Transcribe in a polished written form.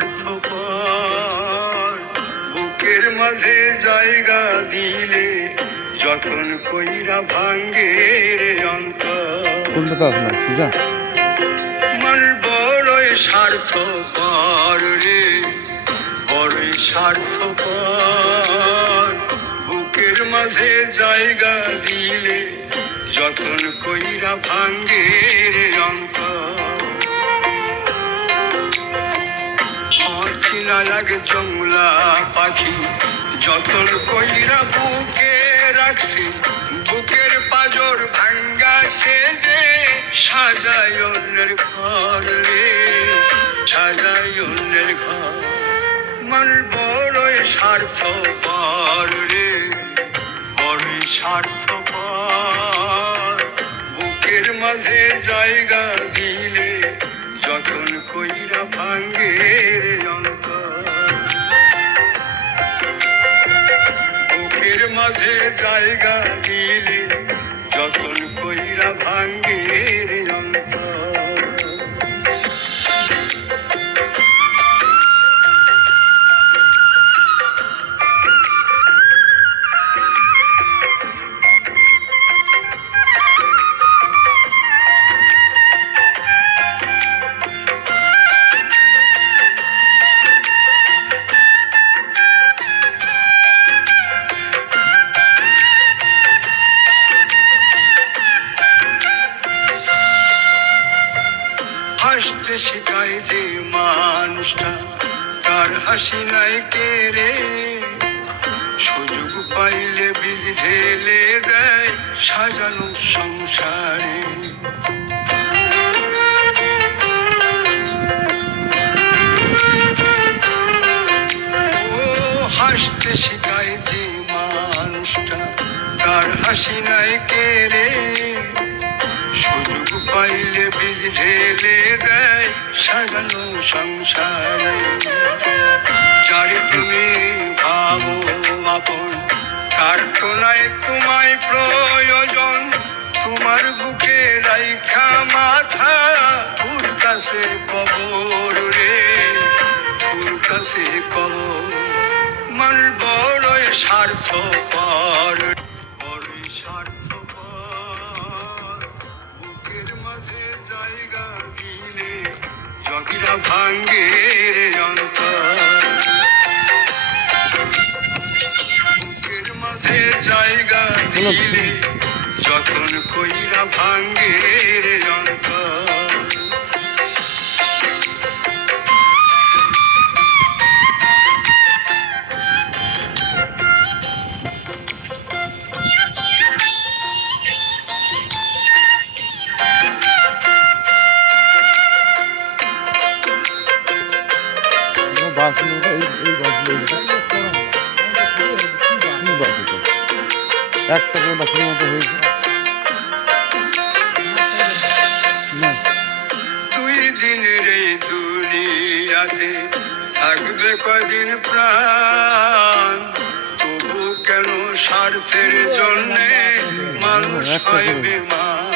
স্বার্থপর, বুকের মাঝে জায়গা দিলে যতন কইরা ভাঙ্গে রে অন্তর। মন বড়ই স্বার্থপর রে, বড়ই স্বার্থপর, বুকের মাঝে জায়গা দিলে যতন কইরা ভাঙ্গে রে অন্তর। অচিনা এক জংলা পাখি যতন কইরা বুকে রাখছি, বুকের পাজর ভাঙ্গা সেজে সাজাই অন্যের ঘর রে, সাজাই অন্যের ঘর। মন বড়ই স্বার্থপর রে, বড়ই স্বার্থপর, বুকের মাঝে জায়গা দিলে যতন কইরা ভাঙ্গে রে অন্তর। বুকের মাঝে জায়গা দিলে যতন কইরা ভাঙ্গে রে অন্তর। হাসতে শেখায় যে মানুষটা, তার হাসি নাই কে রে, সুযোগ পাইলে বীজ ঢেলে দেয় সাজানো সংসারে। ও হাসতে শেখায় যে মানুষটা, তার হাসি নাই কে রে, সুযোগ পাইলে বীজ ঢেলে দেয় সাজানো সংসারে। যারে তুমি ভাবো আপন, তার তো নাই তোমায় প্রয়োজন, তোমার বুকে রাইখা মাথা ফুলকাছে কবর রে, ফুলকাছে কবর। মন বড়ই স্বার্থপর, বড়ই স্বার্থপর, বুকের মাঝে জায়গা দিলে যতটা ভাঙ্গে রে অন্তর। বুকের মাঝে জায়গা দিলে যতন কইরা ভাঙ্গে রে অন্তর। একটা বাসের মতো হয়েছে। দুই দিনের এই দুনিয়াতে থাকবে কদিন প্রাণ, তবু কেন স্বার্থের জন্যে মানুষ হয় বেমান।